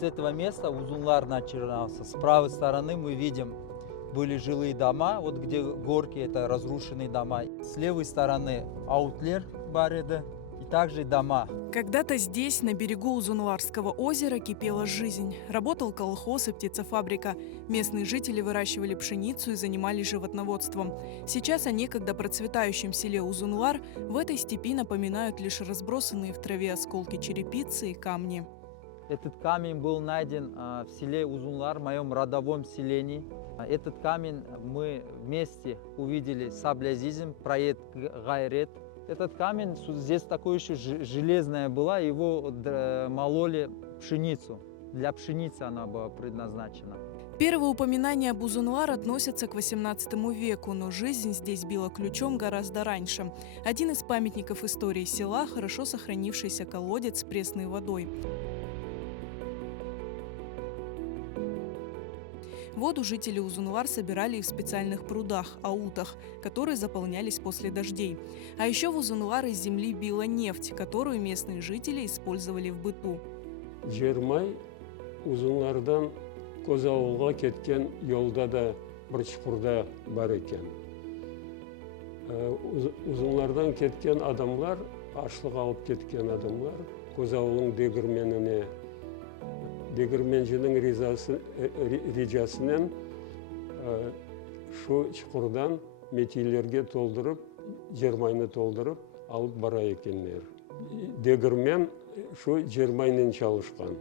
с этого места Узунлар начинался. С правой стороны мы видим были жилые дома, вот где горки, это разрушенные дома. С левой стороны аутлер бареда и также дома. Когда-то здесь, на берегу Узунларского озера, кипела жизнь. Работал колхоз и птицефабрика. Местные жители выращивали пшеницу и занимались животноводством. Сейчас о некогда процветающем селе Узунлар в этой степи напоминают лишь разбросанные в траве осколки черепицы и камни. Этот камень был найден в селе Узунлар, в моем родовом селении. Этот камень мы вместе увидели саблязизм, проект Гайрет. Этот камень, здесь такое еще железное была, его мололи пшеницу. Для пшеницы она была предназначена. Первые упоминания об Узунлар относятся к XVIII веку, но жизнь здесь била ключом гораздо раньше. Один из памятников истории села – хорошо сохранившийся колодец с пресной водой. Воду жители Узунлар собирали и в специальных прудах – аутах, которые заполнялись после дождей. А еще в Узунлар из земли била нефть, которую местные жители использовали в быту. Жермай Узунлардан Козауылға кеткен yolda да бір чұқырда бар екен. Узунлардан кеткен адамлар, ашлық алып кеткен адамлар, Козауылың дегірменшінің рижасынан шу чұқырдан метейлерге толдырып, жермайны толдырып алып бара екенлер. Дегірмен шу жермайнен çalışқан.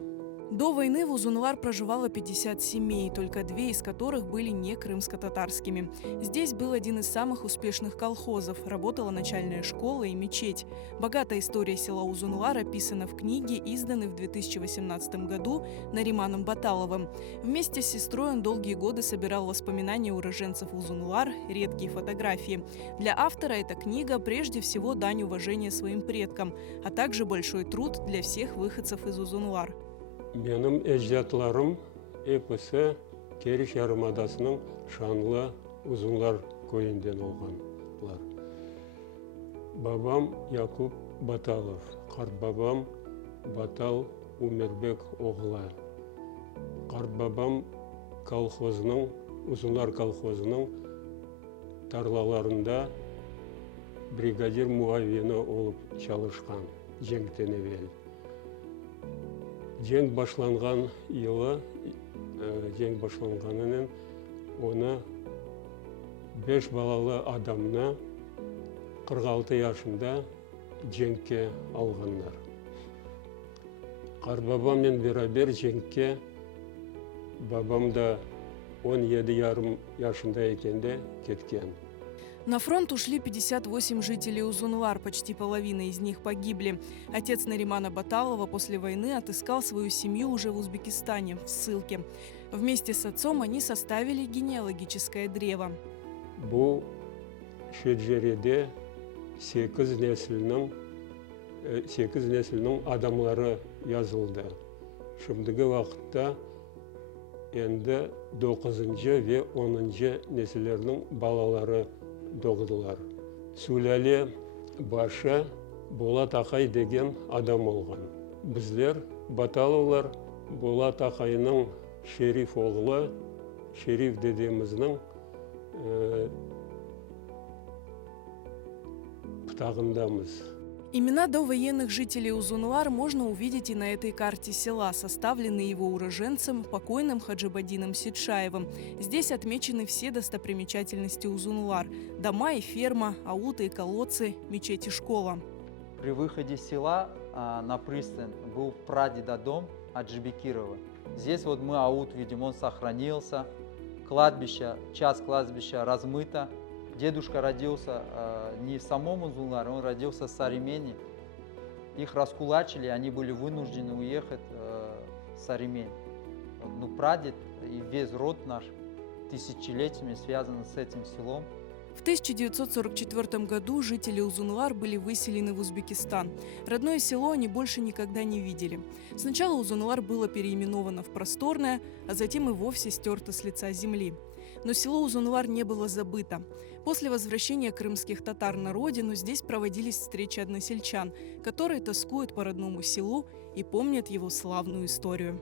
До войны в Узунлар проживало 50 семей, только 2 из которых были не крымско-татарскими. Здесь был один из самых успешных колхозов, работала начальная школа и мечеть. Богатая история села Узунлар описана в книге, изданной в 2018 году Нариманом Баталовым. Вместе с сестрой он долгие годы собирал воспоминания уроженцев Узунлар, редкие фотографии. Для автора эта книга прежде всего дань уважения своим предкам, а также большой труд для всех выходцев из Узунлар. Benim ecdatlarım hepsi Keriş Yarımadası'nın şanlı Uzunlar köyünden olganlar. Babam Yakup Batalov, kart babam Batal Umerbek oğlu. Kart babam Uzunlar kolxozunun tarlalarında brigadir muavini olup çalışkan Cenk'ten evvel. Cenk başlanған yılı, cenk başlanғанынан оны 5 balalı adamına 46 yaşında cenkке alғанlar. Qartbabamмен beraber cenkке babam da 17,5 yaşında ekende ketken. На фронт ушли 58 жителей Узунлар, почти половина из них погибли. Отец Наримана Баталова после войны отыскал свою семью уже в Узбекистане, в ссылке. Вместе с отцом они составили генеалогическое древо. Bu şecerede 8 neslinin adamları yazıldı. Şimdiki vakitte endi 9. ve 10. nesillerinin balaları doğdular. Sülale başı Bolat Akay деген adam olgan. Bizler Batalovlar Bolat Akay'ın Şerif oğlu, Şerif dedemizin pıtağındamız. Имена довоенных жителей Узунлар можно увидеть и на этой карте села, составленной его уроженцем, покойным Хаджибадином Сидшаевым. Здесь отмечены все достопримечательности Узунлар – дома и ферма, ауты и колодцы, мечеть и школа. При выходе села на пристань был прадедодом Аджибекирова. Здесь вот мы аут видим, он сохранился. Кладбище, часть кладбища размыта. Дедушка родился не в самом Узунларе, он родился в Саремени. Их раскулачили, они были вынуждены уехать в Саремень. Но прадед и весь род наш тысячелетиями связан с этим селом. В 1944 году жители Узунлар были выселены в Узбекистан. Родное село они больше никогда не видели. Сначала Узунлар было переименовано в Просторное, а затем и вовсе стерто с лица земли. Но село Узунлар не было забыто. После возвращения крымских татар на родину здесь проводились встречи односельчан, которые тоскуют по родному селу и помнят его славную историю.